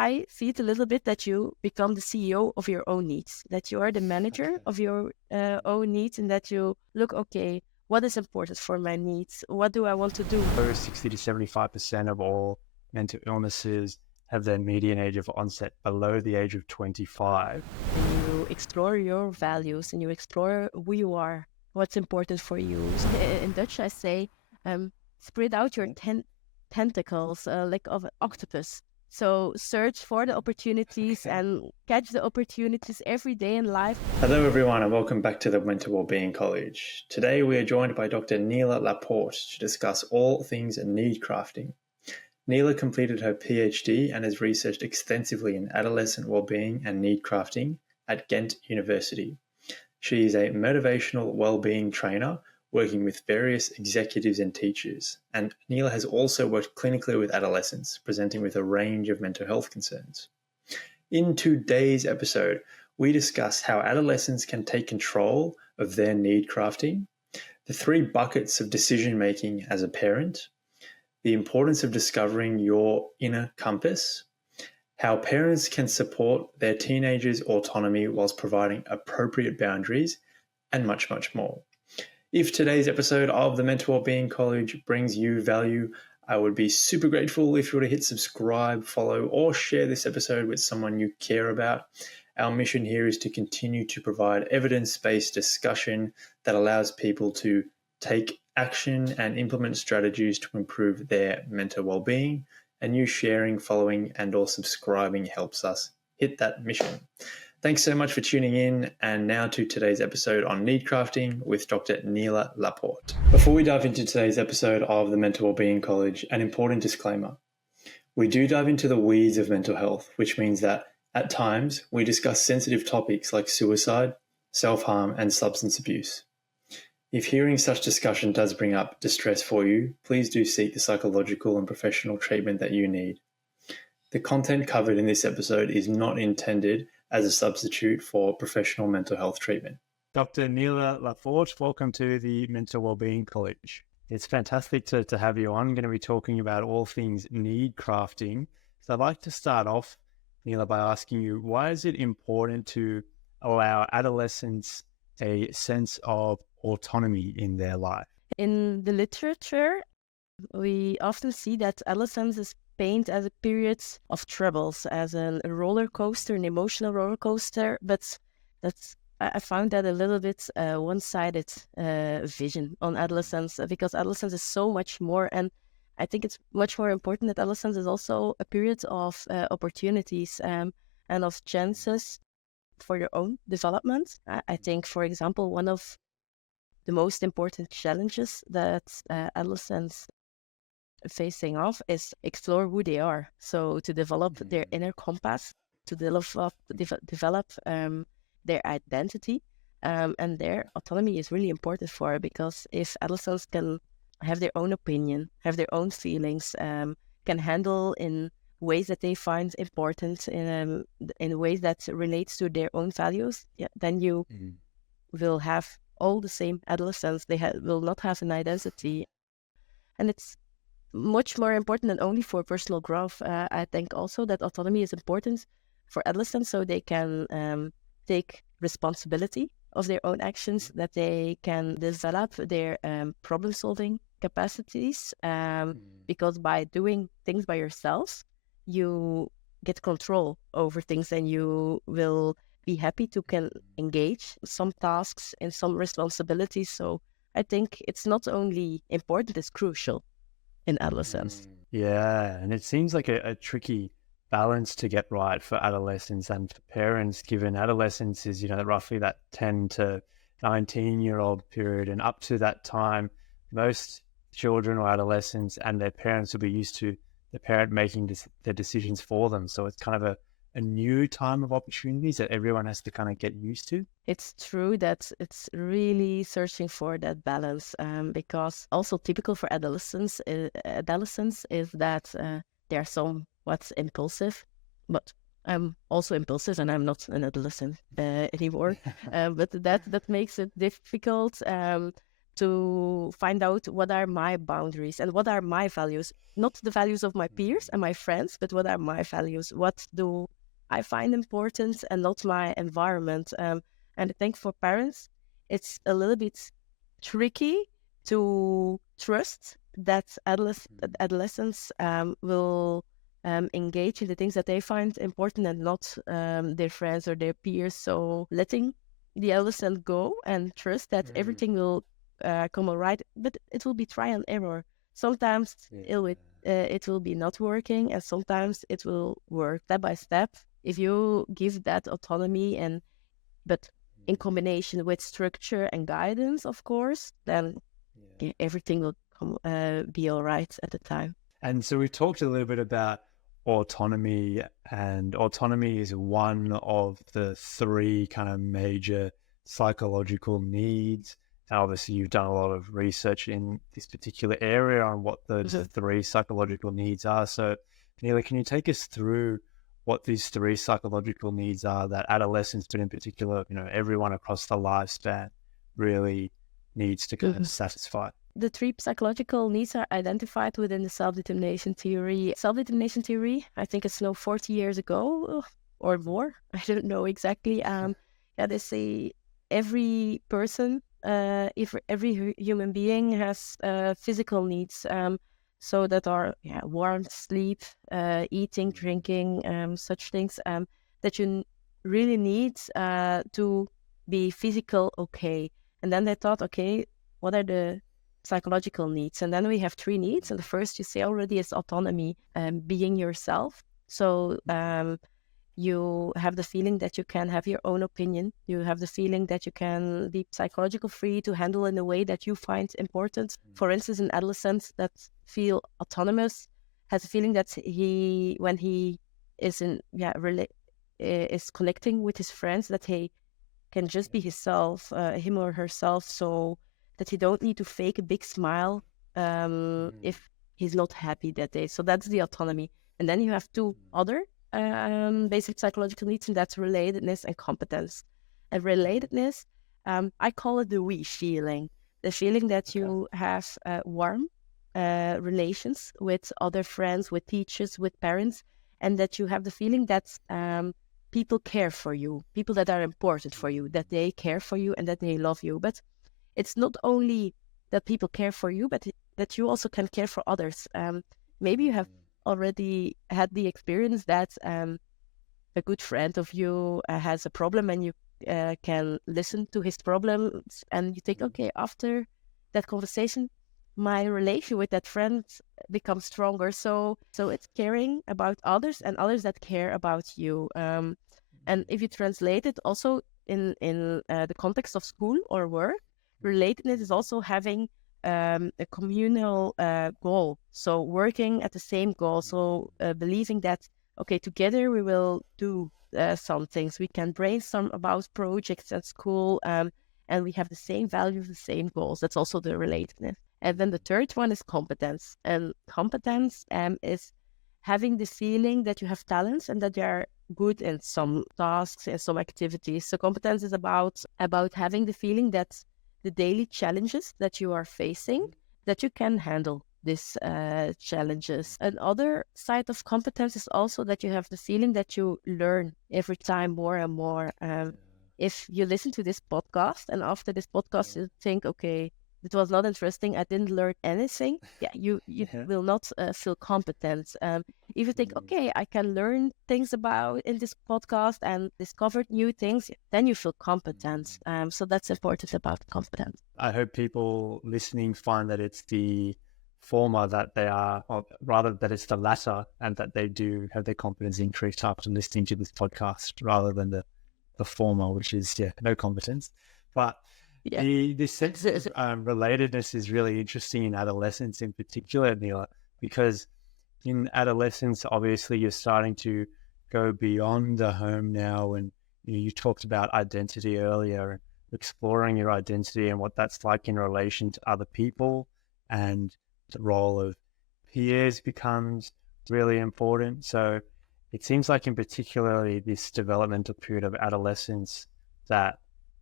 I see it a little bit that you become the CEO of your own needs, that you are the manager Okay. of your own needs, and that you look, okay, what is important for my needs? What do I want to do? 60 to 75% of all mental illnesses have their median age of onset below the age of 25. And you explore your values and you explore who you are, what's important for you. In Dutch, I say, spread out your tentacles like of an octopus. So search for the opportunities and catch the opportunities every day in life. Hello everyone and welcome back to the Mental Wellbeing College. Today we are joined by Dr. Nele Laporte to discuss all things need crafting. Nele completed her PhD and has researched extensively in adolescent wellbeing and need crafting at Ghent University. She is a motivational wellbeing trainer working with various executives and teachers, and Nele has also worked clinically with adolescents, presenting with a range of mental health concerns. In today's episode, we discuss how adolescents can take control of their need crafting, the 3 buckets of decision making as a parent, the importance of discovering your inner compass, how parents can support their teenagers' autonomy whilst providing appropriate boundaries, and much, much more. If today's episode of the Mental Wellbeing College brings you value, I would be super grateful if you were to hit subscribe, follow, or share this episode with someone you care about. Our mission here is to continue to provide evidence-based discussion that allows people to take action and implement strategies to improve their mental well-being, and you sharing, following, and or subscribing helps us hit that mission. Thanks so much for tuning in, and now to today's episode on need crafting with Dr. Nele Laporte. Before we dive into today's episode of the Mental Wellbeing College, an important disclaimer. We do dive into the weeds of mental health, which means that at times we discuss sensitive topics like suicide, self-harm, and substance abuse. If hearing such discussion does bring up distress for you, please do seek the psychological and professional treatment that you need. The content covered in this episode is not intended as a substitute for professional mental health treatment. Dr. Nele Laporte, welcome to the Mental Wellbeing College. It's fantastic to have you on. I'm going to be talking about all things need crafting. So I'd like to start off, Nele, by asking you, why is it important to allow adolescents a sense of autonomy in their life? In the literature, we often see that adolescence is painted as a period of troubles, as a roller coaster, an emotional roller coaster, but I found that a little bit one-sided vision on adolescence, because adolescence is so much more, and I think it's much more important that adolescence is also a period of opportunities and of chances for your own development. I think, for example, one of the most important challenges that adolescents facing off is explore who they are. So to develop their inner compass, to develop their identity, and their autonomy is really important for it, because if adolescents can have their own opinion, have their own feelings, can handle in ways that they find important, in ways that relates to their own values, then you will have all the same adolescents. They will not have an identity, and it's much more important than only for personal growth. I think also that autonomy is important for adolescents, so they can take responsibility of their own actions, that they can develop their problem-solving capacities, because by doing things by yourself, you get control over things, and you will be happy to can engage some tasks and some responsibilities. So I think it's not only important, it's crucial in adolescence. Yeah, and it seems like a tricky balance to get right for adolescents and for parents, given adolescence is, roughly that 10 to 19-year-old period. And up to that time, most children or adolescents and their parents will be used to the parent making their decisions for them. So it's kind of a new time of opportunities that everyone has to kind of get used to. It's true that it's really searching for that balance, because also typical for adolescents is that they're somewhat impulsive, but I'm also impulsive and I'm not an adolescent anymore. But that makes it difficult to find out what are my boundaries and what are my values, not the values of my peers and my friends, but what are my values? What do I find important and not my environment? And I think for parents, it's a little bit tricky to trust that adolescents will engage in the things that they find important and not their friends or their peers. So letting the adolescent go and trust that everything will come all right, but it will be trial and error. Sometimes it will be not working, and sometimes it will work step by step. If you give that autonomy but in combination with structure and guidance, of course, then everything will be all right at the time. And so we talked a little bit about autonomy, and autonomy is one of the three kind of major psychological needs. And obviously you've done a lot of research in this particular area on what those three psychological needs are. So Nele, can you take us through what these three psychological needs are that adolescents, but in particular, everyone across the lifespan really needs to kind of satisfy? The three psychological needs are identified within the self-determination theory. Self-determination theory, I think it's now 40 years ago or more. I don't know exactly. They say every person, if every human being has physical needs. So that are warmth, sleep, eating, drinking, such things that you really need to be physical okay. And then they thought, okay, what are the psychological needs? And then we have three needs. And the first you say already is autonomy, being yourself. So you have the feeling that you can have your own opinion. You have the feeling that you can be psychological free to handle in a way that you find important. For instance, an adolescent that feel autonomous has a feeling that when he is is connecting with his friends, that he can just be himself, him or herself, so that he don't need to fake a big smile if he's not happy that day. So that's the autonomy. And then you have two other basic psychological needs, and that's relatedness and competence. And relatedness, I call it the we feeling, the feeling that you have warm relations with other friends, with teachers, with parents, and that you have the feeling that people care for you, people that are important for you, that they care for you and that they love you. But it's not only that people care for you, but that you also can care for others. Maybe you have already had the experience that a good friend of you has a problem, and you can listen to his problems, and you think, okay, after that conversation, my relation with that friend becomes stronger. So it's caring about others and others that care about you. And if you translate it also in the context of school or work, relatedness is also having a communal goal. So working at the same goal. So believing that, okay, together we will do some things. We can brainstorm about projects at school, and we have the same values, the same goals. That's also the relatedness. And then the third one is competence. And competence is having the feeling that you have talents and that you are good in some tasks and some activities. So competence is about having the feeling that the daily challenges that you are facing, that you can handle these challenges. Another side of competence is also that you have the feeling that you learn every time more and more. If you listen to this podcast and after this podcast you think, okay, it was not interesting, I didn't learn anything, you will not feel competent. If you think, okay, I can learn things about in this podcast and discover new things, then you feel competent. So that's important about competence. I hope people listening find that it's the former that they are, or rather that it's the latter, and that they do have their competence increased after listening to this podcast, rather than the former, which is no competence. But this sense of relatedness is really interesting in adolescence in particular, Nele, because in adolescence, obviously you're starting to go beyond the home now, and you talked about identity earlier, exploring your identity and what that's like in relation to other people, and the role of peers becomes really important. So it seems like in particularly this developmental period of adolescence that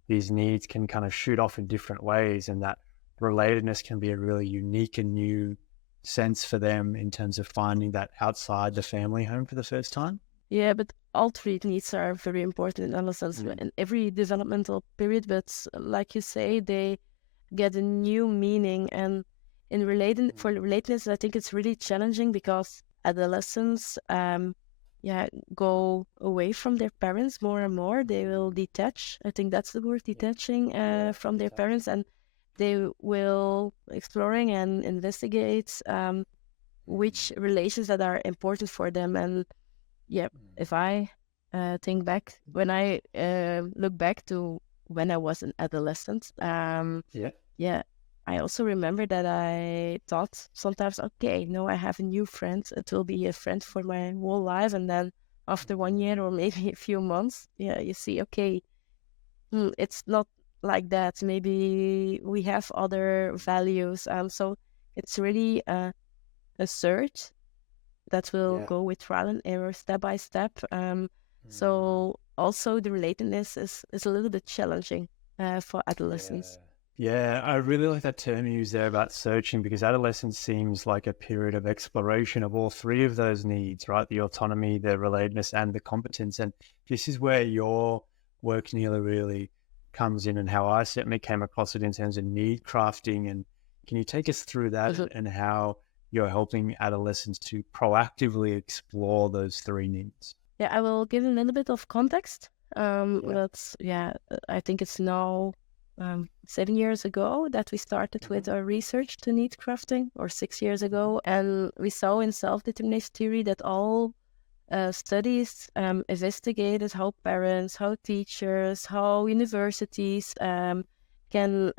these needs can kind of shoot off in different ways, and that relatedness can be a really unique and new sense for them in terms of finding that outside the family home for the first time. Yeah, but all three needs are very important in adolescence in every developmental period. But like you say, they get a new meaning. And in for relatedness, I think it's really challenging because adolescents, go away from their parents more and more. They will detach. I think that's the word, detaching from their parents, and they will exploring and investigate which relations that are important for them. And if I think back, when I look back to when I was an adolescent, I also remember that I thought sometimes, okay, no, I have a new friend. It will be a friend for my whole life. And then after 1 year or maybe a few months, you see, okay, it's not like that. Maybe we have other values. So it's really a search that will go with trial and error, step by step. So also the relatedness is a little bit challenging for adolescents. Yeah, I really like that term you used there about searching, because adolescence seems like a period of exploration of all three of those needs, right? The autonomy, the relatedness, and the competence. And this is where your work, Nele, really comes in, and how I certainly came across it in terms of need crafting. And can you take us through that and how you're helping adolescents to proactively explore those three needs? Yeah, I will give a little bit of context. I think it's now 7 years ago that we started with our research to need crafting, or 6 years ago. And we saw in self-determination theory that all studies investigated how parents, how teachers, how universities can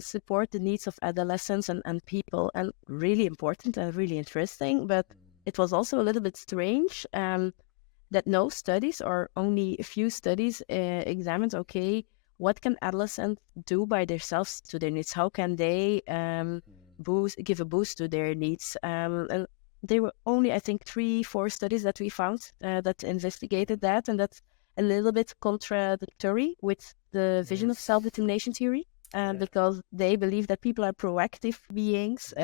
support the needs of adolescents and people. And really important and really interesting, but it was also a little bit strange that no studies, or only a few studies, examined, okay, what can adolescents do by themselves to their needs? How can they give a boost to their needs? And there were only, I think, 3-4 studies that we found that investigated that, and that's a little bit contradictory with the vision of self-determination theory, because they believe that people are proactive beings,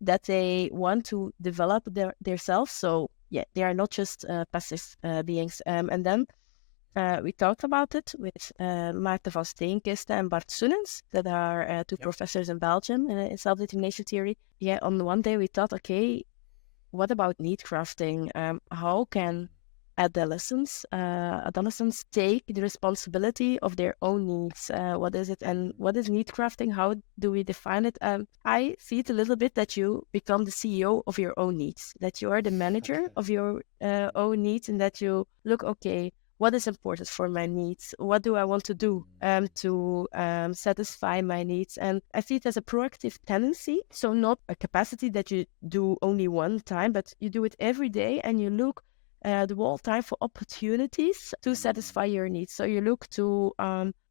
that they want to develop their self. So they are not just passive beings. And then we talked about it with Maarten van Steenkiste and Bart Soenens, that are two professors in Belgium in self-determination theory. On one day we thought, okay, what about need crafting? How can adolescents take the responsibility of their own needs? What is it, and what is need crafting? How do we define it? I see it a little bit that you become the CEO of your own needs, that you are the manager of your own needs, and that you look, okay, what is important for my needs? What do I want to do to satisfy my needs? And I see it as a proactive tendency. So not a capacity that you do only one time, but you do it every day, and you look the whole time for opportunities to satisfy your needs. So you look to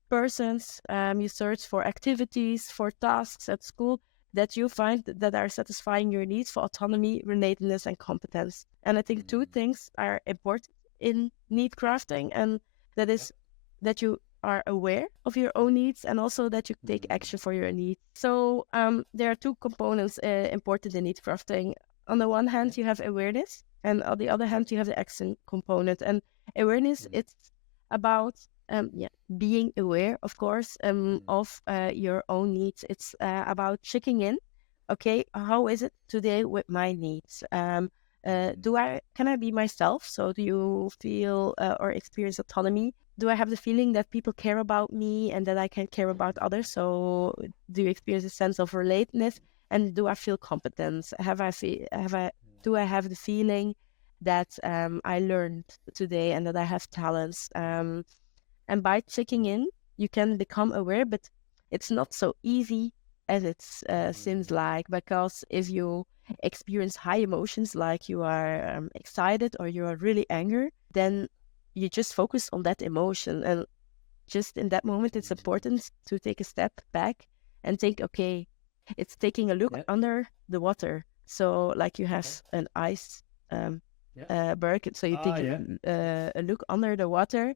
persons, you search for activities, for tasks at school that you find that are satisfying your needs for autonomy, relatedness, and competence. And I think two things are important in need crafting, and that is that you are aware of your own needs, and also that you take action for your needs. So there are two components important in need crafting. On the one hand, you have awareness, and on the other hand, you have the action component. And awareness, it's about being aware, of course, of your own needs. It's about checking in. Okay, how is it today with my needs? Can I be myself? So do you feel or experience autonomy? Do I have the feeling that people care about me and that I can care about others? So do you experience a sense of relatedness? And do I feel competence? Do I have the feeling that I learned today and that I have talents? And by checking in, you can become aware, but it's not so easy as it seems like, because if you experience high emotions, like you are excited or you are really angry, then you just focus on that emotion. And just in that moment, it's important to take a step back and think, okay, it's taking a look under the water. So like you have an ice berg, so you take a look under the water,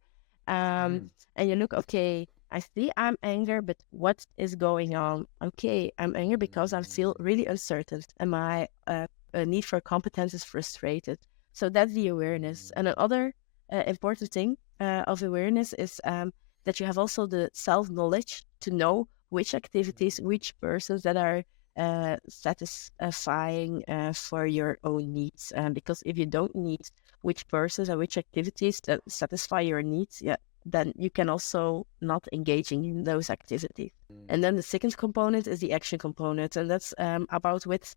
and you look, okay, I see I'm angry, but what is going on? Okay, I'm angry because I feel really uncertain and my need for competence is frustrated. So that's the awareness. And another important thing of awareness is that you have also the self-knowledge to know which activities, which persons that are satisfying for your own needs. Because if you don't need which persons and which activities that satisfy your needs, then you can also not engaging in those activities. And then the second component is the action component, and that's about with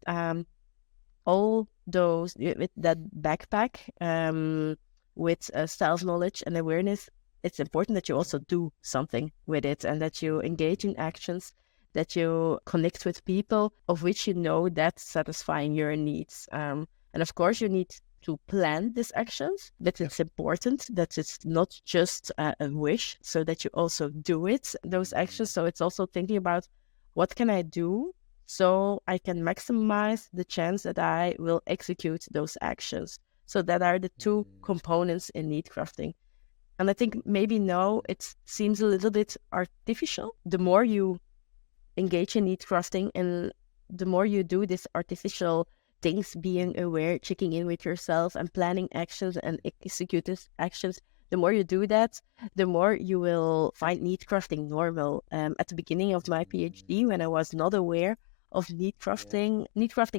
all those with that backpack with self-knowledge and awareness. It's important that you also do something with it and that you engage in actions, that you connect with people of which you know that's satisfying your needs. And of course, you need to plan these actions, but it's important that it's not just a wish, so that you also do it, those actions. So it's also thinking about what can I do so I can maximize the chance that I will execute those actions. So that are the two components in need crafting. And I think maybe now it seems a little bit artificial. The more you engage in need crafting and the more you do this artificial things, being aware, checking in with yourself and planning actions and executing actions, the more you do that, the more you will find need crafting normal. At the beginning of my PhD, when I was not aware of need crafting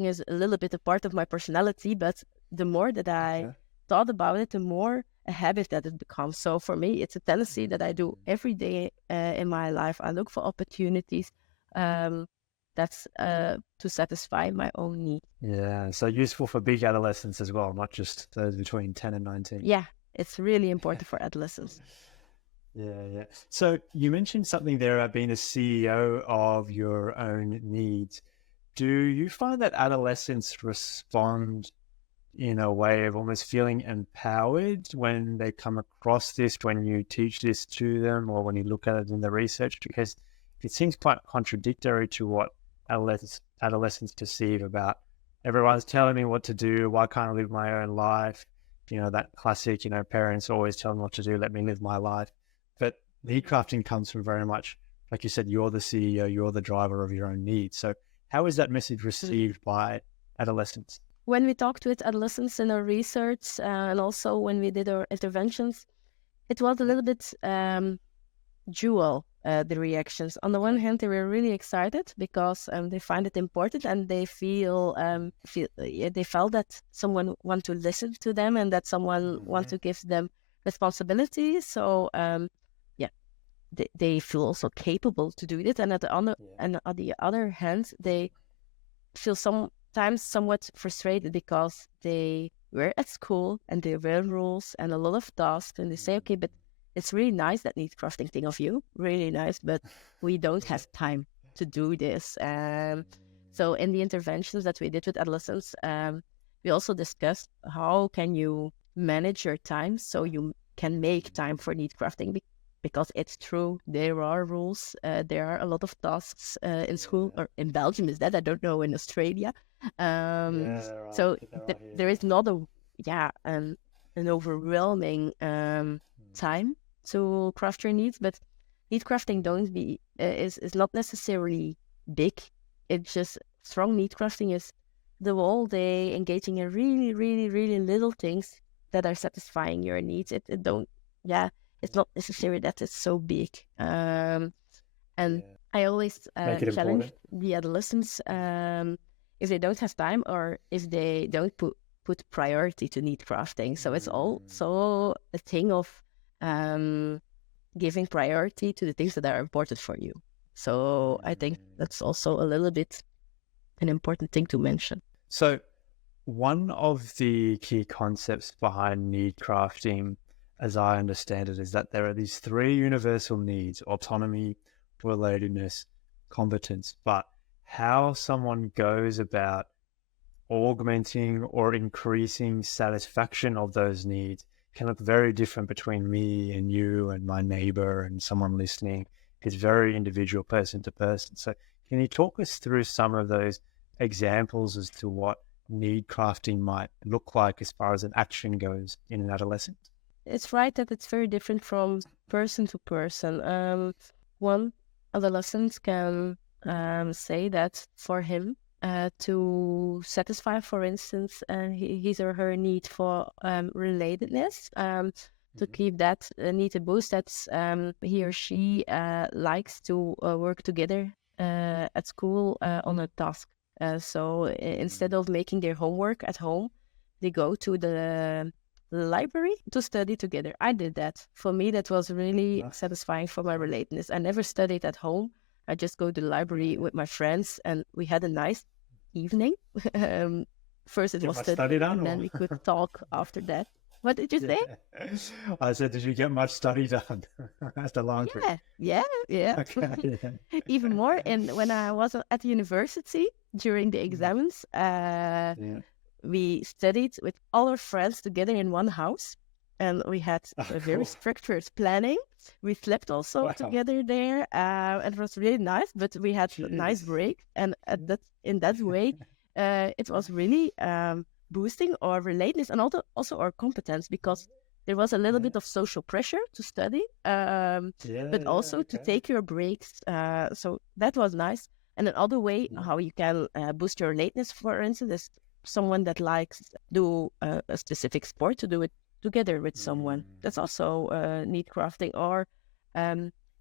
is a little bit a part of my personality, but the more that I thought about it, the more a habit that it becomes. So for me, it's a tendency that I do every day in my life. I look for opportunities that's to satisfy my own need. Yeah, so useful for big adolescents as well, not just those between 10 and 19. Yeah, it's really important for adolescents. Yeah. So you mentioned something there about being a CEO of your own needs. Do you find that adolescents respond in a way of almost feeling empowered when they come across this, when you teach this to them or when you look at it in the research? Because it seems quite contradictory to what adolescents perceive about everyone's telling me what to do, why can't I live my own life? That classic, parents always tell them what to do, let me live my life. But need crafting comes from very much, like you said, you're the CEO, you're the driver of your own needs. So how is that message received by adolescents? When we talked with adolescents in our research and also when we did our interventions, it was a little bit dual, the reactions. On the one hand, they were really excited because they find it important and they they felt that someone want to listen to them and that someone want to give them responsibility. So they feel also capable to do it. And at the other hand, they feel sometimes somewhat frustrated because they were at school and there were rules and a lot of tasks, and they say, okay, but it's really nice that need crafting thing of you, really nice, but we don't have time to do this. So in the interventions that we did with adolescents, we also discussed how can you manage your time so you can make time for need crafting, because it's true, there are rules, there are a lot of tasks in school, or in Belgium is that, I don't know, in Australia. So there is not an overwhelming time to craft your needs, but need crafting is not necessarily big. It's just strong need crafting is the whole day engaging in really, really, really little things that are satisfying your needs. It's not necessary that it's so big. I always challenge the adolescents if they don't have time or if they don't put priority to need crafting. So it's also a thing of giving priority to the things that are important for you. So I think that's also a little bit an important thing to mention. So one of the key concepts behind need crafting, as I understand it, is that there are these three universal needs: autonomy, relatedness, competence. But how someone goes about augmenting or increasing satisfaction of those needs can look very different between me and you and my neighbor and someone listening. It's very individual, person to person. So can you talk us through some of those examples as to what need crafting might look like as far as an action goes in an adolescent? It's right that it's very different from person to person. one adolescent can say that for him to satisfy, for instance, his or her need for relatedness, to keep that need to boost, that's he or she likes to work together at school on a task. So instead of making their homework at home, they go to the library to study together. I did that. For me, that was really satisfying for my relatedness. I never studied at home. I just go to the library with my friends, and we had a nice evening. First it was study done, and then we could talk after that. What did you say? I said, did you get much study done? That's the long trip. Yeah. Okay, yeah. Even more. And when I was at university during the exams, we studied with all our friends together in one house, and we had a very structured planning. We slept also together there. It was really nice, but we had a nice break, and in that way, it was really boosting our relatedness and also our competence, because there was a little bit of social pressure to study, but also to take your breaks. So that was nice. And another way how you can boost your relatedness, for instance, is someone that likes do a specific sport, to do it together with someone. That's also need crafting. Or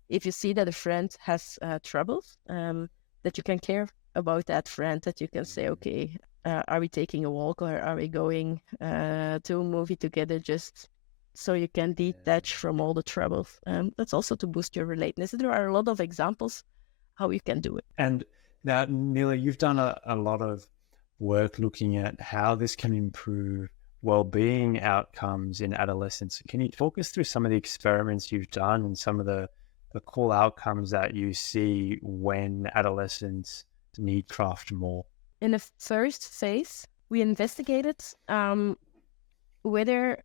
if you see that a friend has troubles, that you can care about that friend, that you can say, okay, are we taking a walk, or are we going to a movie together, just so you can detach from all the troubles. That's also to boost your relatedness. There are a lot of examples how you can do it. And now, Nele, you've done a lot of work looking at how this can improve well-being outcomes in adolescence. Can you talk us through some of the experiments you've done and some of the cool outcomes that you see when adolescents need craft more? In the first phase, we investigated whether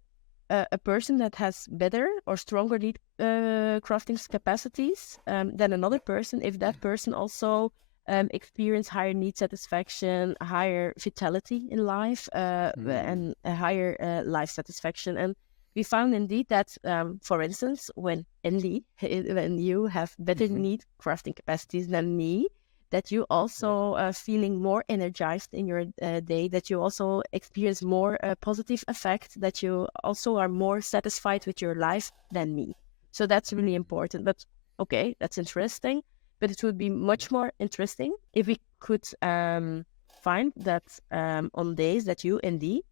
a person that has better or stronger need crafting capacities than another person, if that person also experience higher need satisfaction, higher vitality in life, and a higher life satisfaction. And we found indeed that, for instance, when you have better need crafting capacities than me, that you also feeling more energized in your day, that you also experience more positive effect, that you also are more satisfied with your life than me. So that's really important. But okay, that's interesting. But it would be much more interesting if we could find that on days that you indeed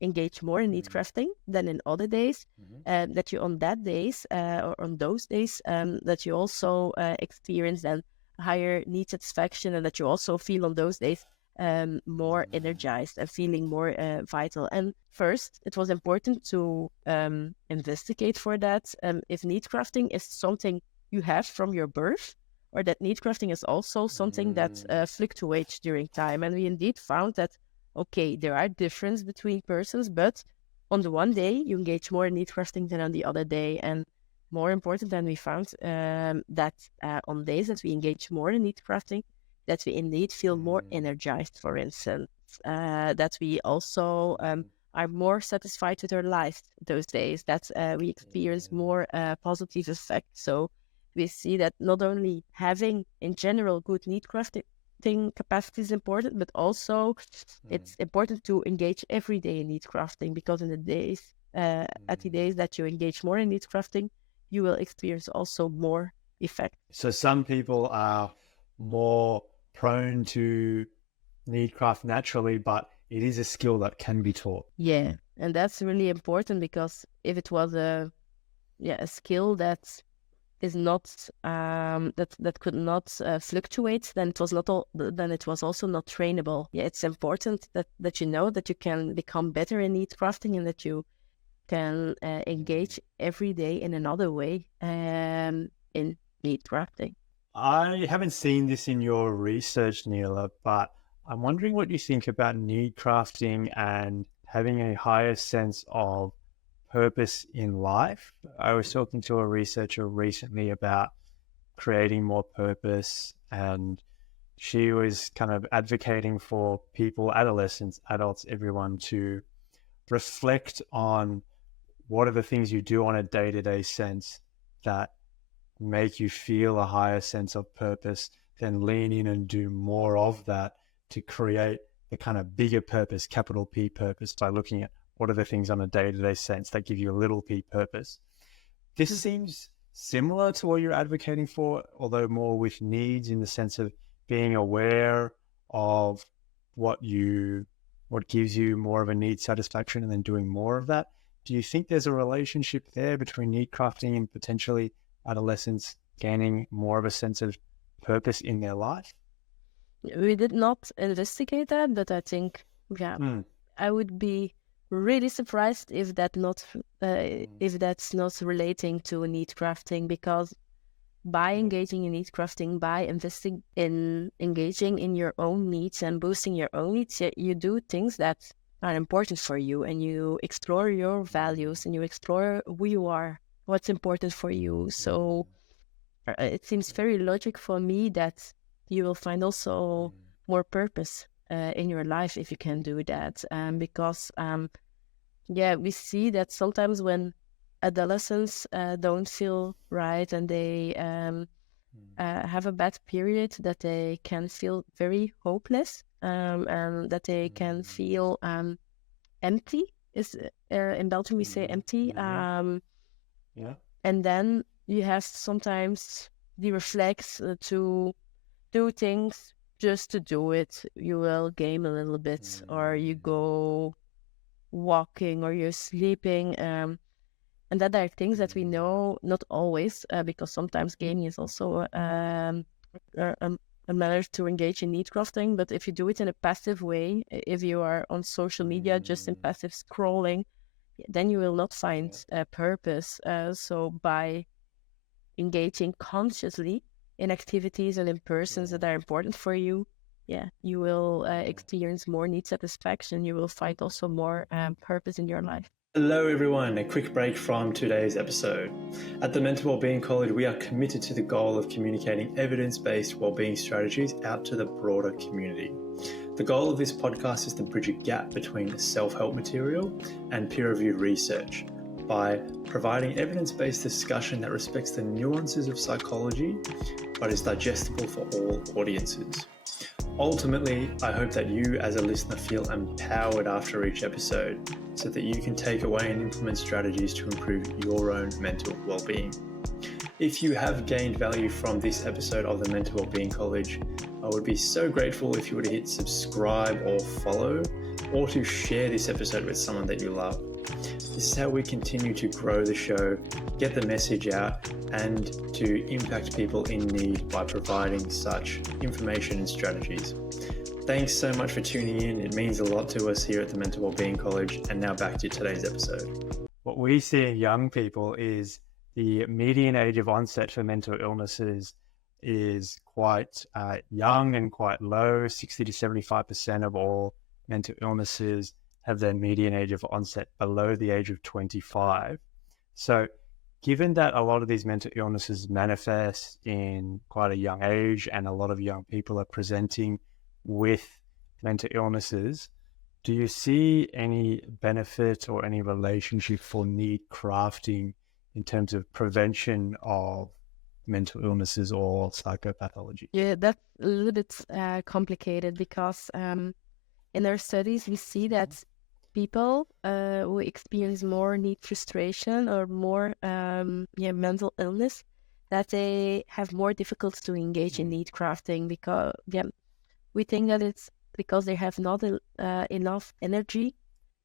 engage more in need crafting than in other days, that you on that days or on those days that you also experience then higher need satisfaction, and that you also feel on those days more energized and feeling more vital. And first, it was important to investigate for that if need crafting is something you have from your birth, or that need crafting is also something that fluctuates during time. And we indeed found that, okay, there are differences between persons, but on the one day, you engage more in need crafting than on the other day. And more important than we found that on days that we engage more in need crafting, that we indeed feel more energized, for instance, that we also are more satisfied with our life those days, that we experience more positive effects. So we see that not only having in general good need crafting capacity is important, but also it's important to engage every day in need crafting, because in the days at the days that you engage more in need crafting, you will experience also more effect. So some people are more prone to need craft naturally, but it is a skill that can be taught. Yeah, and that's really important, because if it was a skill that is not that could not fluctuate, then it was also not trainable. Yeah, it's important that you know that you can become better in need crafting, and that you can engage every day in another way in need crafting. I haven't seen this in your research, Nele, but I'm wondering what you think about need crafting and having a higher sense of purpose in life. I was talking to a researcher recently about creating more purpose, and she was kind of advocating for people, adolescents, adults, everyone, to reflect on what are the things you do on a day-to-day sense that make you feel a higher sense of purpose, then lean in and do more of that to create the kind of bigger purpose, capital P purpose, by looking at what are the things on a day-to-day sense that give you a little p purpose. This seems similar to what you're advocating for, although more with needs, in the sense of being aware of what gives you more of a need satisfaction and then doing more of that. Do you think there's a relationship there between need crafting and potentially adolescents gaining more of a sense of purpose in their life? We did not investigate that, but I think, I would be really surprised if that's not relating to need crafting, because by engaging in need crafting, by investing in engaging in your own needs and boosting your own needs, you do things that are important for you, and you explore your values, and you explore who you are, what's important for you. So it seems very logical for me that you will find also more purpose in your life if you can do that. Because we see that sometimes when adolescents don't feel right and they have a bad period, that they can feel very hopeless, and that they can feel empty. In Belgium we say empty. And then you have sometimes the reflex to do things just to do it. You will game a little bit, or you go walking, or you're sleeping, and that are things that we know, not always, because sometimes gaming is also a manner to engage in need crafting. But if you do it in a passive way, if you are on social media just in passive scrolling, then you will not find purpose. So by engaging consciously in activities and in persons that are important for you, you will experience more need satisfaction. You will find also more purpose in your life. Hello everyone, a quick break from today's episode. At the Mental Wellbeing College, we are committed to the goal of communicating evidence-based wellbeing strategies out to the broader community. The goal of this podcast is to bridge a gap between self-help material and peer-reviewed research by providing evidence-based discussion that respects the nuances of psychology but is digestible for all audiences. Ultimately, I hope that you as a listener feel empowered after each episode so that you can take away and implement strategies to improve your own mental well-being. If you have gained value from this episode of the Mental Wellbeing College, I would be so grateful if you were to hit subscribe or follow, or to share this episode with someone that you love. This is how we continue to grow the show, get the message out, and to impact people in need by providing such information and strategies. Thanks so much for tuning in. It means a lot to us here at the Mental Wellbeing College. And now back to today's episode. What we see in young people is the median age of onset for mental illnesses is quite young and quite low. 60 to 75% of all mental illnesses have their median age of onset below the age of 25. So given that a lot of these mental illnesses manifest in quite a young age and a lot of young people are presenting with mental illnesses, do you see any benefit or any relationship for need crafting in terms of prevention of mental illnesses or psychopathology? Yeah, that's a little bit complicated, because in our studies we see that people who experience more need frustration or more mental illness, that they have more difficulty to engage in need crafting, because we think that it's because they have not enough energy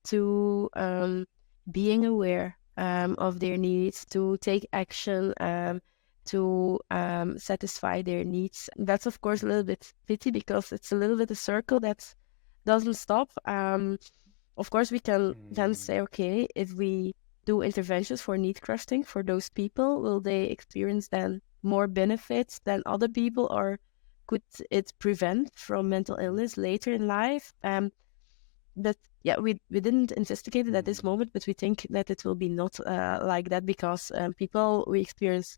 to being aware of their needs, to take action, to satisfy their needs. That's of course a little bit pity, because it's a little bit a circle that doesn't stop. Of course, we can then say, okay, if we do interventions for need crafting for those people, will they experience then more benefits than other people, or could it prevent from mental illness later in life? But we didn't investigate it at this moment, but we think that it will be not like that, because people who experience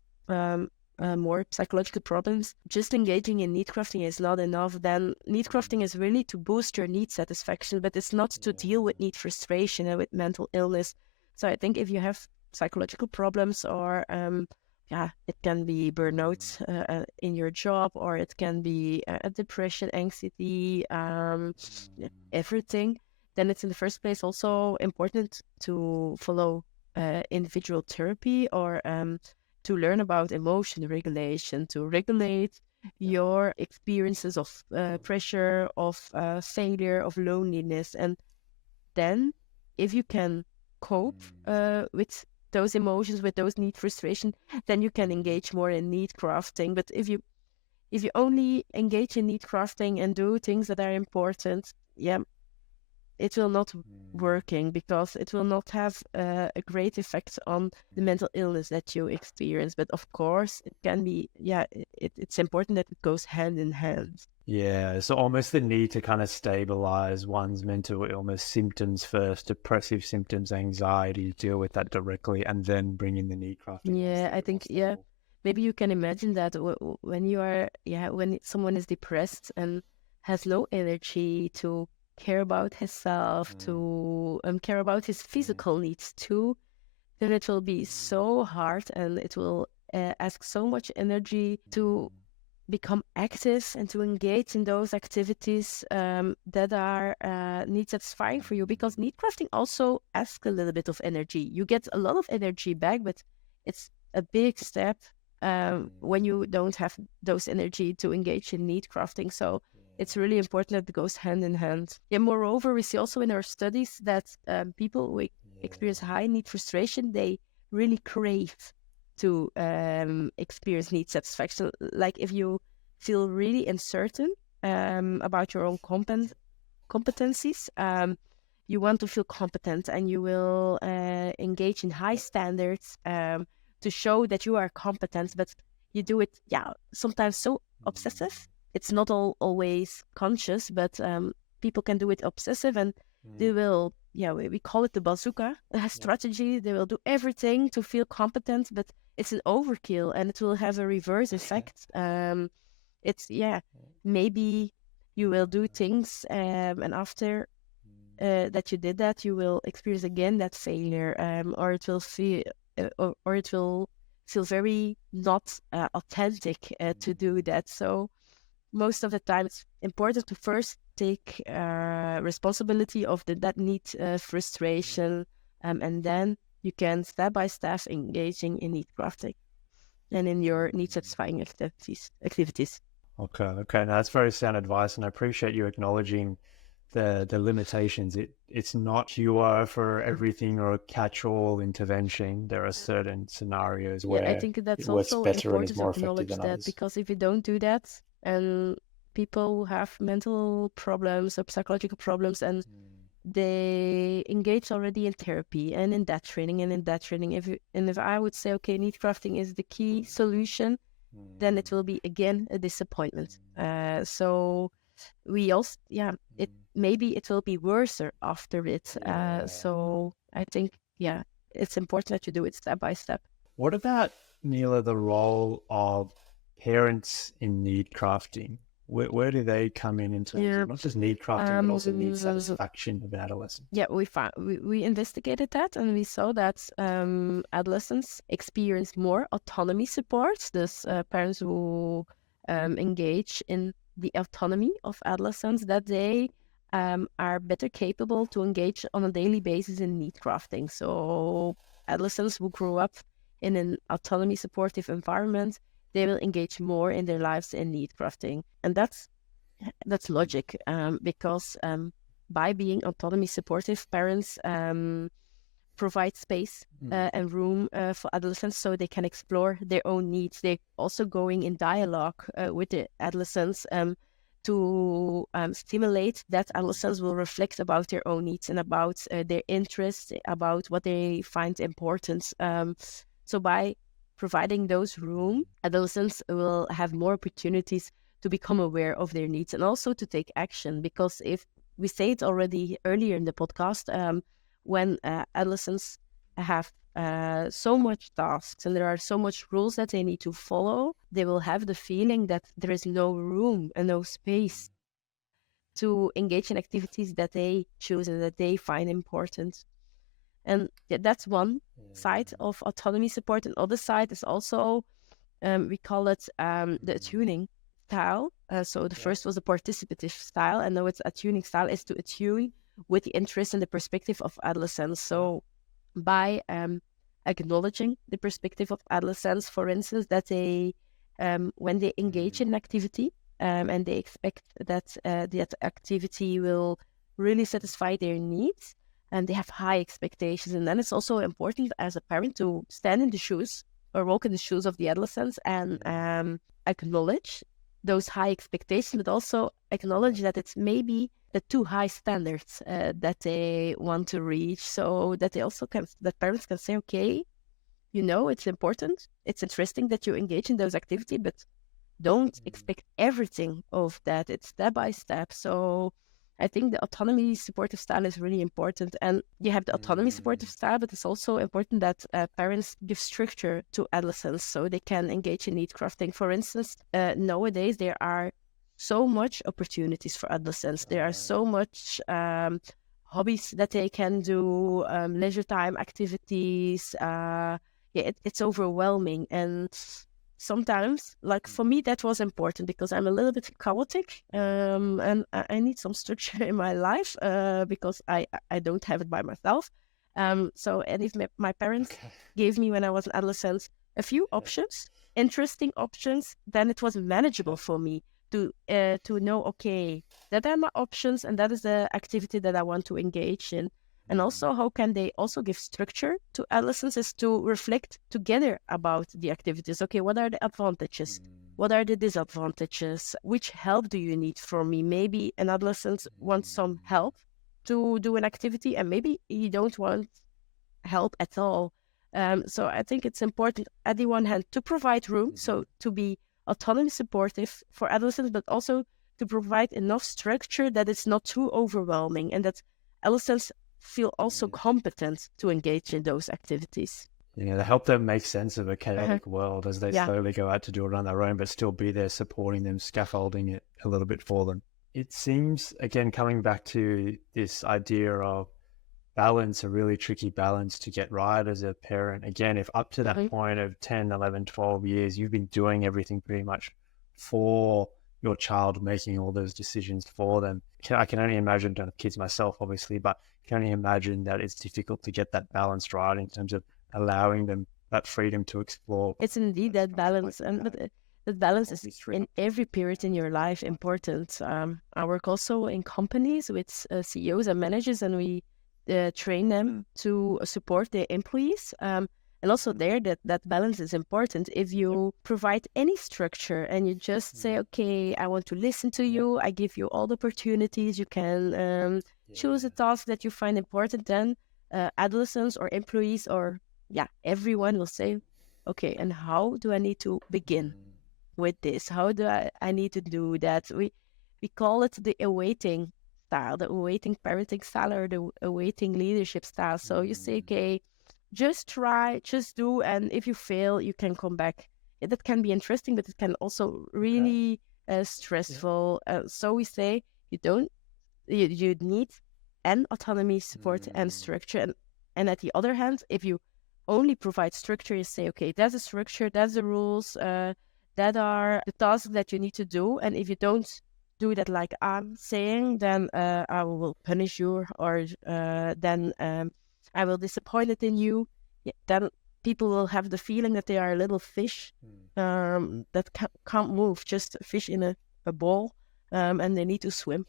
more psychological problems, just engaging in need crafting is not enough. Then need crafting is really to boost your need satisfaction, but it's not to deal with need frustration and with mental illness. So I think if you have psychological problems or it can be burnout in your job, or it can be depression, anxiety, everything. Then it's in the first place also important to follow individual therapy, or to learn about emotion regulation, to regulate your experiences of pressure, of failure, of loneliness. And then if you can cope with those emotions, with those need frustration, then you can engage more in need crafting. But if you only engage in need crafting and do things that are important, it will not working, because it will not have a great effect on the mental illness that you experience. But of course, it can be, it's important that it goes hand in hand. Yeah, so almost the need to kind of stabilize one's mental illness symptoms first, depressive symptoms, anxiety, deal with that directly, and then bring in the need crafting. Yeah, I think, maybe you can imagine that when you are, when someone is depressed and has no energy to care about himself, to care about his physical needs too, then it will be so hard, and it will ask so much energy to become active and to engage in those activities that are need satisfying for you, because need crafting also asks a little bit of energy. You get a lot of energy back, but it's a big step when you don't have those energy to engage in need crafting. So it's really important that it goes hand in hand. Yeah, moreover, we see also in our studies that people who experience high need frustration, they really crave to experience need satisfaction. Like if you feel really uncertain about your own competencies, you want to feel competent, and you will engage in high standards to show that you are competent, but you do it, sometimes so obsessive. It's not always conscious, but people can do it obsessive, and they will, we call it the bazooka strategy. They will do everything to feel competent, but it's an overkill, and it will have a reverse effect. It's, maybe you will do things, and after that you did that, you will experience again that failure, or it will feel, or it will feel very not authentic to do that. So most of the time, it's important to first take responsibility of that need frustration, and then you can step by step engaging in need crafting and in your need satisfying activities. Okay. Now, that's very sound advice, and I appreciate you acknowledging the limitations. It's not cure for everything or a catch-all intervention. There are certain scenarios where I think that's it works also better and important is to more effective acknowledge than that, others. because if you don't do that, and people who have mental problems or psychological problems, and they engage already in therapy and in that training and in that training, if I would say, okay, need crafting is the key solution, then it will be again a disappointment. So we also, maybe it will be worse after it. So I think, it's important that you do it step by step. What about, Nele, the role of parents in need crafting? Where do they come in terms of not just need crafting, but also need satisfaction of an adolescent? Yeah, we investigated that, and we saw that adolescents experience more autonomy support. Thus, parents who engage in the autonomy of adolescents, that they are better capable to engage on a daily basis in need crafting. So adolescents who grow up in an autonomy supportive environment, they will engage more in their lives in need crafting. And that's logic, because by being autonomy supportive, parents provide space and room for adolescents so they can explore their own needs. They're also going in dialogue with the adolescents to stimulate that adolescents will reflect about their own needs and about their interests, about what they find important. So by providing those room, adolescents will have more opportunities to become aware of their needs and also to take action. Because if we say it already earlier in the podcast, when adolescents have so much tasks and there are so much rules that they need to follow, they will have the feeling that there is no room and no space to engage in activities that they choose and that they find important. And that's one side of autonomy support. And other side is also, we call it the attuning style. So the first was the participative style, and now it's attuning style, is to attune with the interest and the perspective of adolescents. So by acknowledging the perspective of adolescents, for instance, that they, when they engage in an activity, and they expect that that activity will really satisfy their needs, and they have high expectations. And then it's also important as a parent to stand in the shoes or walk in the shoes of the adolescents and acknowledge those high expectations, but also acknowledge that it's maybe the too high standards that they want to reach, so that they also can, that parents can say, okay, it's important, it's interesting that you engage in those activities, but don't expect everything of that. It's step by step. So I think the autonomy supportive style is really important. And you have the autonomy supportive style, but it's also important that parents give structure to adolescents so they can engage in need crafting. For instance, nowadays there are so much opportunities for adolescents. There are so much hobbies that they can do, leisure time activities. It's overwhelming. And sometimes, like for me, that was important because I'm a little bit chaotic, and I need some structure in my life because I don't have it by myself. So, and if my parents gave me, when I was an adolescent, a few options, interesting options, then it was manageable for me to know, okay, that are my options and that is the activity that I want to engage in. And also, how can they also give structure to adolescents is to reflect together about the activities. Okay, what are the advantages? What are the disadvantages? Which help do you need from me? Maybe an adolescent wants some help to do an activity, and maybe you don't want help at all. So I think it's important, at the one hand, to provide room, so to be autonomy supportive for adolescents, but also to provide enough structure that it's not too overwhelming and that adolescents feel also competent to engage in those activities. To help them make sense of a chaotic world as they slowly go out to do it on their own, but still be there supporting them, scaffolding it a little bit for them. It seems, again, coming back to this idea of balance, a really tricky balance to get right as a parent. Again, if up to that point of 10, 11, 12 years, you've been doing everything pretty much for your child, making all those decisions for them. I can only imagine, don't have kids myself, obviously, but I can only imagine that it's difficult to get that balance right in terms of allowing them that freedom to explore. It's indeed that balance, and that balance is in every period in your life important. I work also in companies with CEOs and managers, and we train them to support their employees. And also there, that balance is important. If you provide any structure and you just say, okay, I want to listen to you, I give you all the opportunities, you can choose a task that you find important, then adolescents or employees or everyone will say, okay, and how do I need to begin with this? How do I need to do that? We call it the awaiting style, the awaiting parenting style, or the awaiting leadership style. So you say, okay, just try, just do, and if you fail, you can come back. That can be interesting, but it can also really stressful. So we say you need an autonomy, support, and structure. And at the other hand, if you only provide structure, you say, okay, that's the structure, that's the rules, that are the tasks that you need to do. And if you don't do that like I'm saying, then I will punish you, or then I will disappoint it in you. Then people will have the feeling that they are a little fish that can't move, just a fish in a bowl, and they need to swim.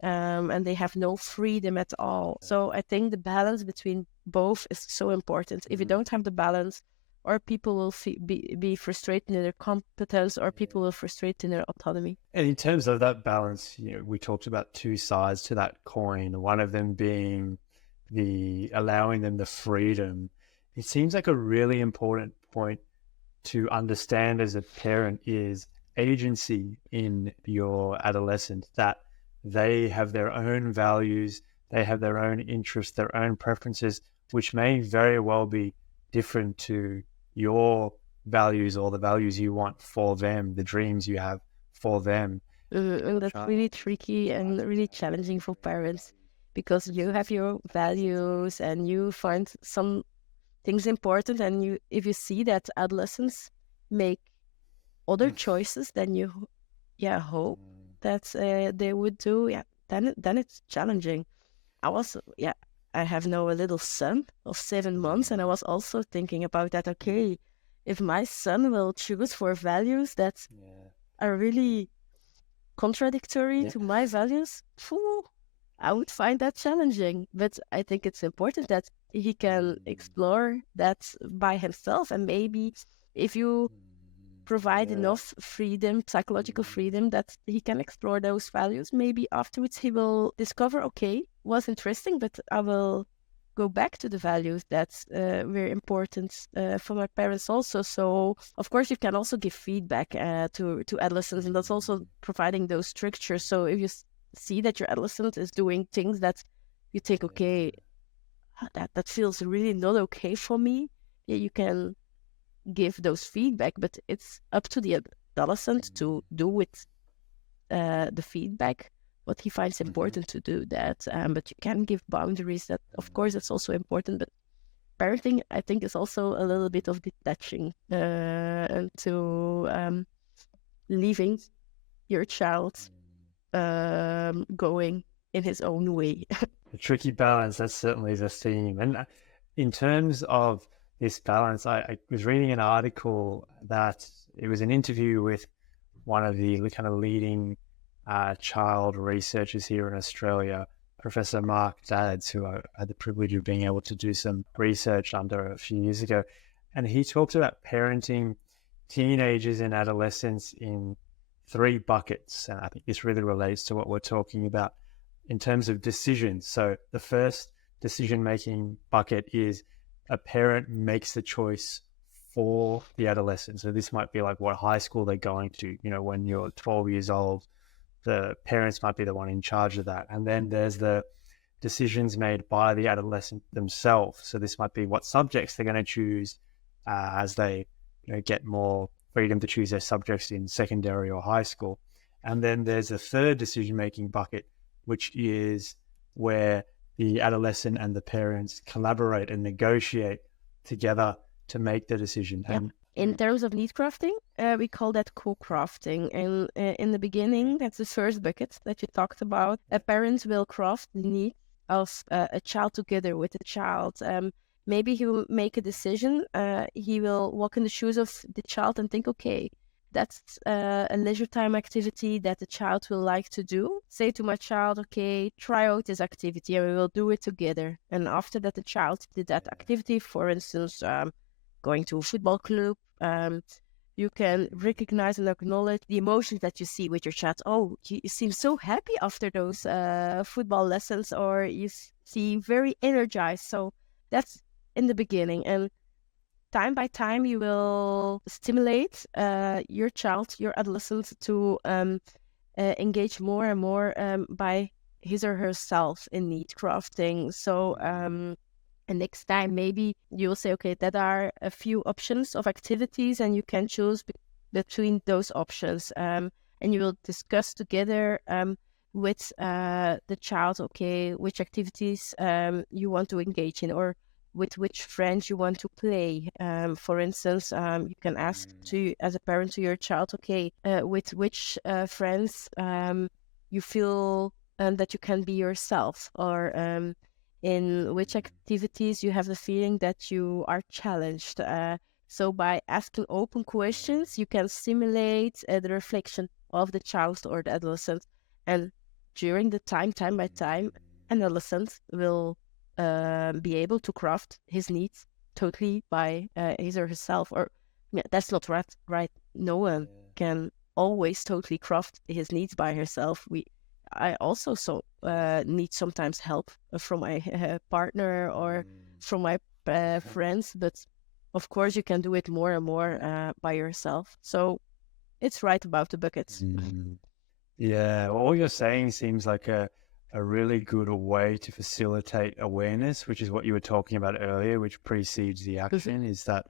And they have no freedom at all. So I think the balance between both is so important. If you don't have the balance, or people will be frustrated in their competence, or people will frustrate in their autonomy. And in terms of that balance, we talked about two sides to that coin. One of them being the allowing them the freedom. It seems like a really important point to understand as a parent is agency in your adolescent, that they have their own values, they have their own interests, their own preferences, which may very well be different to your values or the values you want for them, the dreams you have for them. And that's really tricky and really challenging for parents, because you have your values and you find some things important, and if you see that adolescents make other choices than you hope that they would do, then it's challenging. I have now a little son of 7 months, and I was also thinking about that. Okay, if my son will choose for values that are really contradictory to my values, I would find that challenging. But I think it's important that he can explore that by himself, and maybe if you provide enough freedom, psychological freedom, that he can explore those values, maybe afterwards he will discover, okay, was interesting, but I will go back to the values that were important for my parents also. So of course you can also give feedback to adolescents, and that's also providing those structures. So if you see that your adolescent is doing things that you think, okay, that feels really not okay for me, you can give those feedback, but it's up to the adolescent to do with the feedback what he finds important to do that. But you can give boundaries. That, of course, that's also important. But parenting, I think, is also a little bit of detaching to leaving your child going in his own way. A tricky balance, that's certainly the theme. And in terms of this balance, I was reading an article that it was an interview with one of the kind of leading child researchers here in Australia, Professor Mark Dadds, who I had the privilege of being able to do some research under a few years ago. And he talks about parenting teenagers and adolescents in 3 buckets. And I think this really relates to what we're talking about in terms of decisions. So the first decision-making bucket is a parent makes the choice for the adolescent. So this might be like what high school they're going to. When you're 12 years old, the parents might be the one in charge of that. And then there's the decisions made by the adolescent themselves. So this might be what subjects they're going to choose as they get more freedom to choose their subjects in secondary or high school. And then there's a third decision-making bucket, which is where the adolescent and the parents collaborate and negotiate together to make the decision. Yeah. And in terms of need crafting, we call that co-crafting. And in the beginning, that's the first bucket that you talked about. A parent will craft the need of a child together with a child. Maybe he will make a decision. He will walk in the shoes of the child and think, okay, that's a leisure time activity that the child will like to do. Say to my child, okay, try out this activity and we will do it together. And after that, the child did that activity, for instance, going to a football club, you can recognize and acknowledge the emotions that you see with your child. Oh, you seem so happy after those football lessons, or you seem very energized. So that's in the beginning. And time by time, you will stimulate your child, your adolescent, to engage more and more by his or herself in need crafting. So and next time, maybe you'll say, okay, that are a few options of activities, and you can choose between those options. And you will discuss together with the child, okay, which activities you want to engage in, or with which friends you want to play. For instance, you can ask as a parent to your child, okay, with which friends you feel that you can be yourself, or in which activities you have the feeling that you are challenged. So by asking open questions, you can simulate the reflection of the child or the adolescent. And during the time by time, an adolescent will be able to craft his needs totally by his or herself. Or that's not right. No one can always totally craft his needs by herself. I also need sometimes help from my partner or from my friends, but of course you can do it more and more by yourself. So it's right about the buckets. Yeah, all you're saying seems like a really good way to facilitate awareness, which is what you were talking about earlier, which precedes the action, is that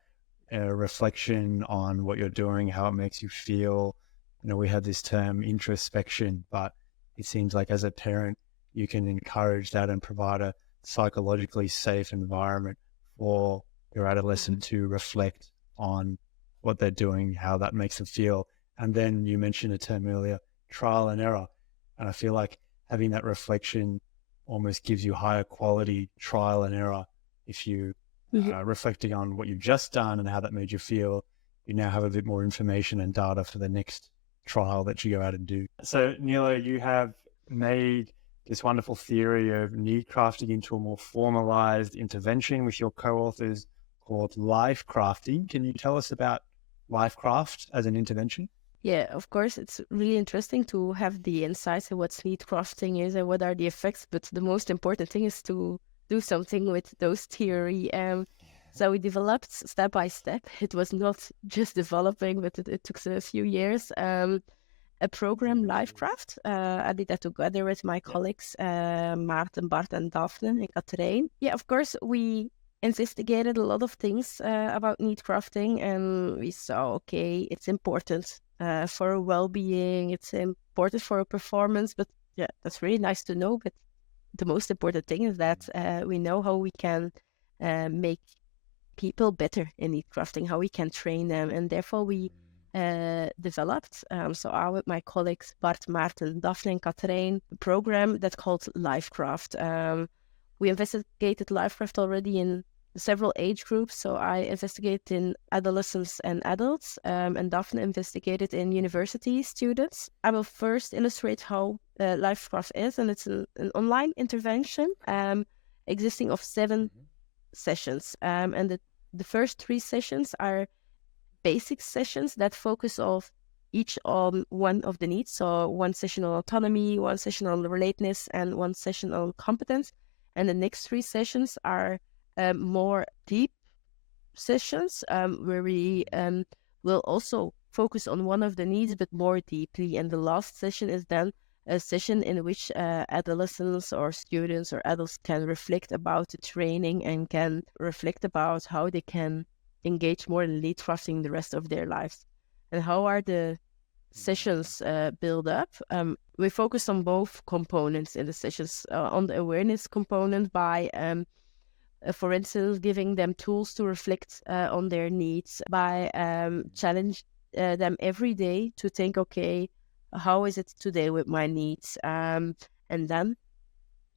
reflection on what you're doing, how it makes you feel. We have this term introspection, but it seems like as a parent, you can encourage that and provide a psychologically safe environment for your adolescent to reflect on what they're doing, how that makes them feel. And then you mentioned a term earlier, trial and error. And I feel like having that reflection almost gives you higher quality trial and error. If you reflecting on what you've just done and how that made you feel, you now have a bit more information and data for the next trial that you go out and do. So Nele, you have made this wonderful theory of need crafting into a more formalized intervention with your co-authors called Lifecrafting. Can you tell us about Lifecraft as an intervention? Yeah, of course, it's really interesting to have the insights of what need crafting is and what are the effects, but the most important thing is to do something with those theory. So we developed step by step. It was not just developing, but it took a few years. A program, Lifecraft. I did that together with my colleagues, Maarten, Bart, and Daphne and Katrijn. Yeah, of course, we investigated a lot of things about need crafting, and we saw, okay, it's important for well-being, it's important for performance, but yeah, that's really nice to know. But the most important thing is that we know how we can make people better in need crafting, how we can train them, and therefore we developed, so I with my colleagues Bart, Maarten, Daphne and Katrijn, a program that's called Lifecraft. We investigated Lifecraft already in several age groups, so I investigated in adolescents and adults, and Daphne investigated in university students. I will first illustrate how Lifecraft is, and it's an online intervention existing of 7 sessions, and the first 3 sessions are basic sessions that focus each on one of the needs. So 1 session on autonomy, 1 session on relatedness, and 1 session on competence. And the next 3 sessions are more deep sessions where we will also focus on one of the needs, but more deeply. And the last session is then a session in which adolescents or students or adults can reflect about the training and can reflect about how they can engage more in lead crafting the rest of their lives. And how are the sessions build up? We focus on both components in the sessions. On the awareness component by, for instance, giving them tools to reflect on their needs, by challenge them every day to think, okay, how is it today with my needs? And then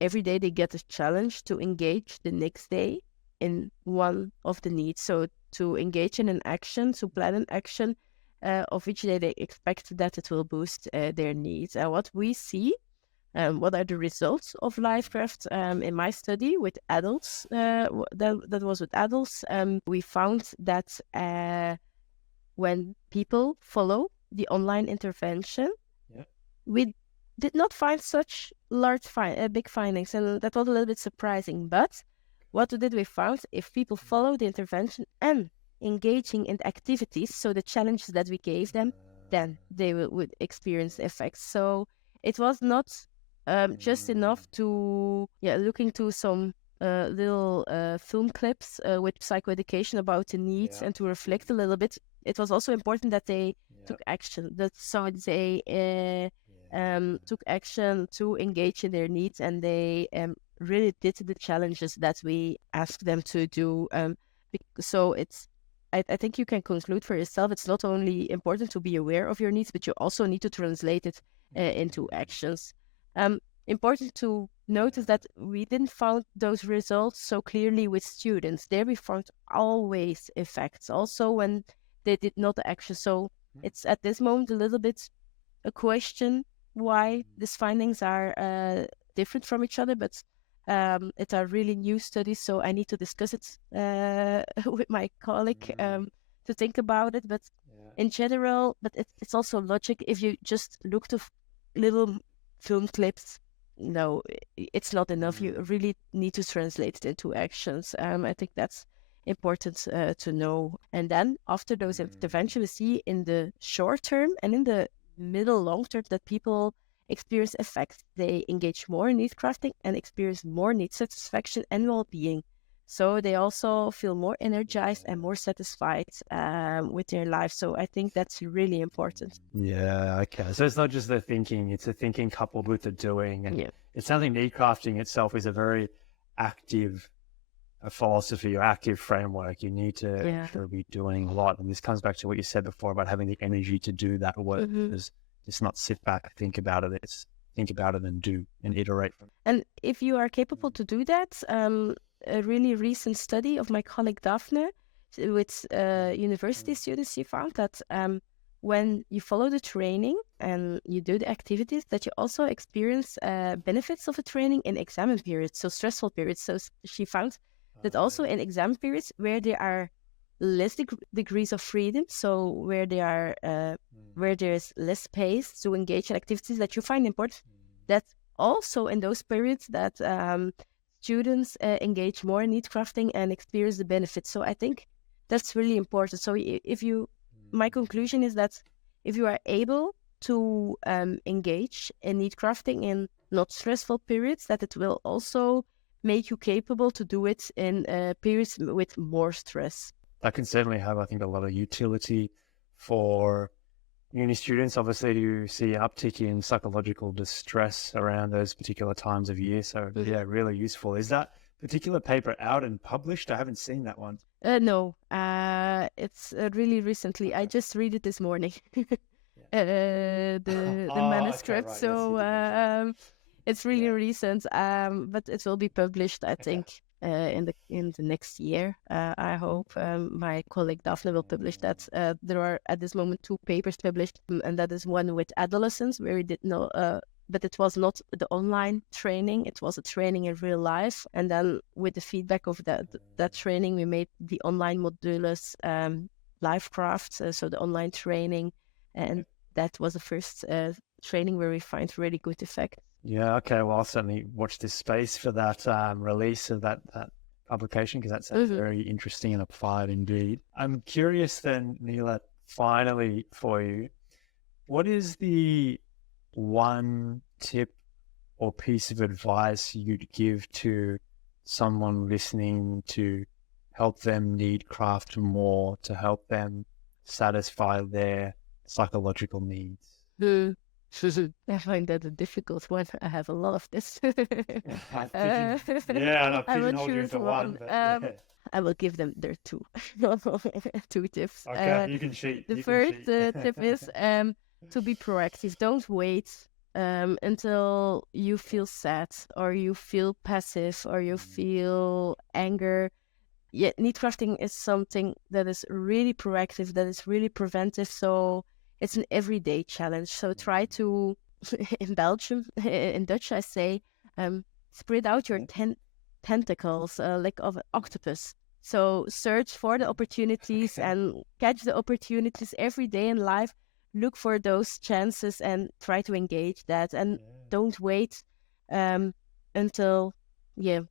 every day they get a challenge to engage the next day in one of the needs. So to engage in an action, to plan an action of which they expect that it will boost their needs. And what we see, what are the results of Lifecraft in my study with adults, that was with adults, we found that when people follow the online intervention, we did not find such big findings, and that was a little bit surprising. But what did we found? If people follow the intervention and engaging in activities, so the challenges that we gave them, then they would experience effects. So it was not just enough to look into some little film clips with psychoeducation about the needs and to reflect a little bit. It was also important that they took action. So they took action to engage in their needs, and they really did the challenges that we asked them to do. So I think you can conclude for yourself, it's not only important to be aware of your needs, but you also need to translate it into actions. Important to notice that we didn't find those results so clearly with students. There we found always effects, also when they did not action. So it's at this moment a little bit a question why these findings are different from each other, but it's a really new study, so I need to discuss it with my colleague to think about it. But in general, but it's also logic. If you just look to little film clips, no, it's not enough. You really need to translate it into actions. I think that's important to know. And then after those interventions, we see in the short term and in the middle long term that people experience effects. They engage more in need crafting and experience more need satisfaction and well-being. So they also feel more energized and more satisfied with their life. So I think that's really important. Yeah, okay. So it's not just the thinking, it's the thinking coupled with the doing. And it sounds like need crafting itself is a very active philosophy or active framework. You need to be doing a lot. And this comes back to what you said before about having the energy to do that work. Because it's not sit back, think about it. It's think about it and do and iterate. And if you are capable to do that, a really recent study of my colleague Daphne with university students, she found that when you follow the training and you do the activities, that you also experience benefits of a training in exam periods, so stressful periods. So she found that also in exam periods where there are less degrees of freedom, so where where there's less space to engage in activities that you find important, that also in those periods that students engage more in need crafting and experience the benefits. So I think that's really important. So my conclusion is that if you are able to engage in need crafting in not stressful periods, that it will also make you capable to do it in periods with more stress. That can certainly have, I think, a lot of utility for uni students, obviously, to see an uptick in psychological distress around those particular times of year. So, yeah, really useful. Is that particular paper out and published? I haven't seen that one. No, it's really recently. I just read it this morning. The manuscript. Okay, right. So it's really recent. But it will be published, I think, in the next year. I hope my colleague Daphne will publish that. There are at this moment 2 papers published, and that is one with Adolescents, where we did know. But it was not the online training, it was a training in real life. And then with the feedback of that training, we made the online modulus Lifecraft, so the online training. And that was the first training where we find really good effect. Yeah, okay. Well, I'll certainly watch this space for that release of that publication, because that sounds very interesting and applied indeed. I'm curious then, Nele, finally for you, what is the one tip or piece of advice you'd give to someone listening to help them need craft more, to help them satisfy their psychological needs? I find that a difficult one. I have a lot of this. I pigeonholed you into one. But, I will give them their 2 2 tips. Okay, you can cheat. The first tip is to be proactive. Don't wait until you feel sad or you feel passive or you feel anger. Yeah, need crafting is something that is really proactive, that is really preventive. So it's an everyday challenge. So try to, in Belgium, in Dutch, I say, spread out your tentacles like of an octopus. So search for the opportunities and catch the opportunities every day in life. Look for those chances and try to engage that. And don't wait until you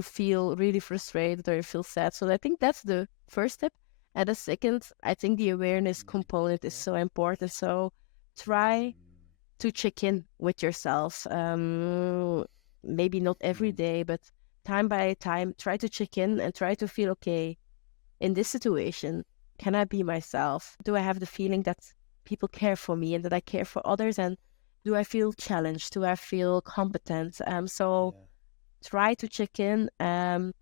feel really frustrated or you feel sad. So I think that's the first step. And the second, I think the awareness component is so important. So try to check in with yourself. Maybe not every day, but time by time, try to check in and try to feel, okay, in this situation, can I be myself? Do I have the feeling that people care for me and that I care for others? And do I feel challenged? Do I feel competent? Try to check in and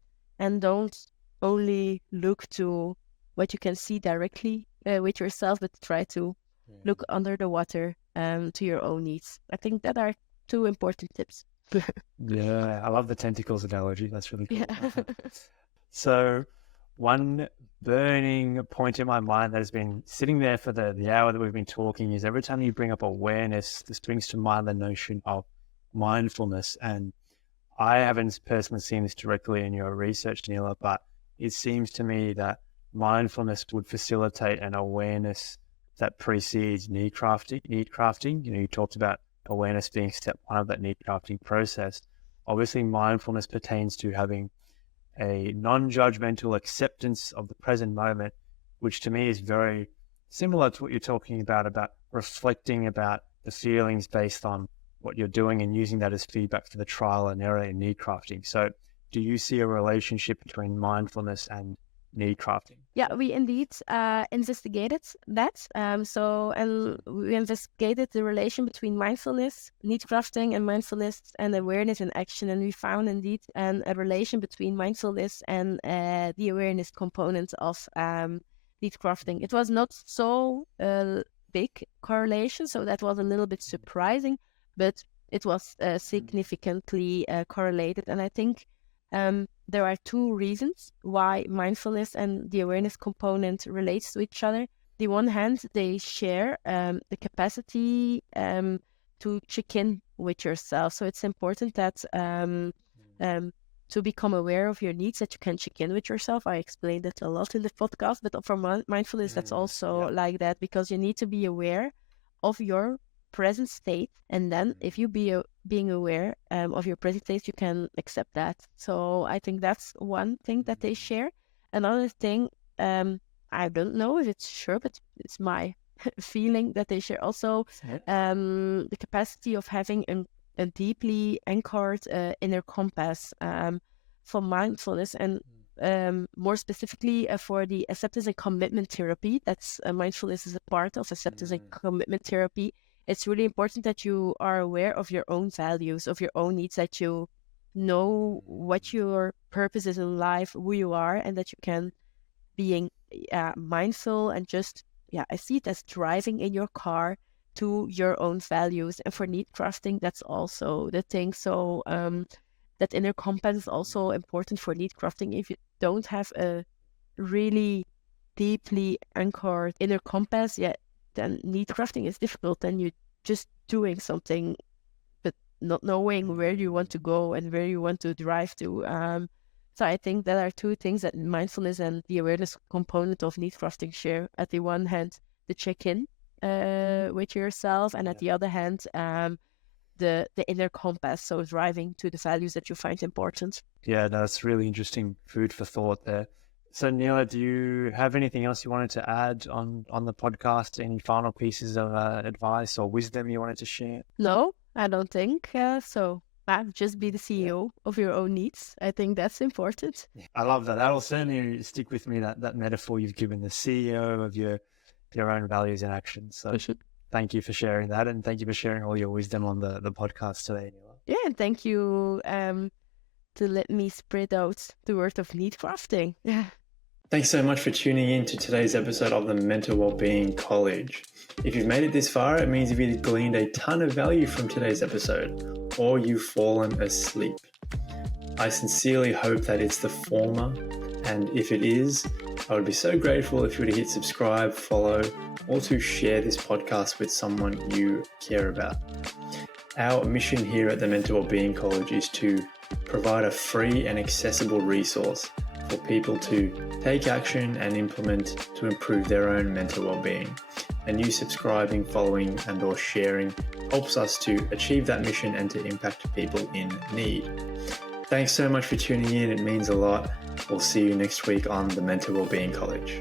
don't only look to what you can see directly with yourself, but try to look under the water to your own needs. I think that are 2 important tips. Yeah, I love the tentacles analogy. That's really cool. Yeah. So one burning point in my mind that has been sitting there for the hour that we've been talking is every time you bring up awareness, this brings to mind the notion of mindfulness. And I haven't personally seen this directly in your research, Nele, but it seems to me that mindfulness would facilitate an awareness that precedes need crafting. You talked about awareness being step 1 of that need crafting process. Obviously, mindfulness pertains to having a non-judgmental acceptance of the present moment, which to me is very similar to what you're talking about reflecting about the feelings based on what you're doing and using that as feedback for the trial and error in need crafting. So do you see a relationship between mindfulness and need crafting? Yeah, we indeed investigated that. And we investigated the relation between mindfulness, need crafting, and mindfulness and awareness in action. And we found indeed a relation between mindfulness and the awareness component of need crafting. It was not so big correlation, so that was a little bit surprising, but it was significantly correlated. And I think there are two reasons why mindfulness and the awareness component relates to each other. The one hand, they share the capacity to check in with yourself. So it's important that to become aware of your needs, that you can check in with yourself. I explained it a lot in the podcast, but for mindfulness, that's also like that, because you need to be aware of your present state, and then if you being aware of your present state, you can accept that. So I think that's one thing that they share. Another thing, I don't know if it's sure, but it's my feeling that they share also the capacity of having a deeply anchored inner compass for mindfulness, and more specifically for the acceptance and commitment therapy. That's mindfulness is a part of acceptance and commitment therapy. It's really important that you are aware of your own values, of your own needs, that you know what your purpose is in life, who you are, and that you can being mindful and just, I see it as driving in your car to your own values. And for need crafting, that's also the thing. So that inner compass is also important for need crafting. If you don't have a really deeply anchored inner compass, then need crafting is difficult. Then you're just doing something, but not knowing where you want to go and where you want to drive to. So I think there are two things that mindfulness and the awareness component of need crafting share. At the one hand, the check-in with yourself, and at the other hand, the inner compass, so driving to the values that you find important. Yeah, that's really interesting food for thought there. So, Nele, do you have anything else you wanted to add on the podcast? Any final pieces of advice or wisdom you wanted to share? No, I don't think so. Just be the CEO of your own needs. I think that's important. I love that. That'll certainly stick with me, that metaphor you've given, the CEO of your own values and actions. So thank you for sharing that, and thank you for sharing all your wisdom on the podcast today, Nele. Yeah, and thank you to let me spread out the word of need crafting. Yeah. Thanks so much for tuning in to today's episode of the Mental Wellbeing College. If you've made it this far, it means you've gleaned a ton of value from today's episode, or you've fallen asleep. I sincerely hope that it's the former, and if it is, I would be so grateful if you were to hit subscribe, follow, or to share this podcast with someone you care about. Our mission here at the Mental Wellbeing College is to provide a free and accessible resource for people to take action and implement to improve their own mental well-being. And you subscribing, following, and or sharing helps us to achieve that mission and to impact people in need. Thanks so much for tuning in. It means a lot. We'll see you next week on the Mental Wellbeing College.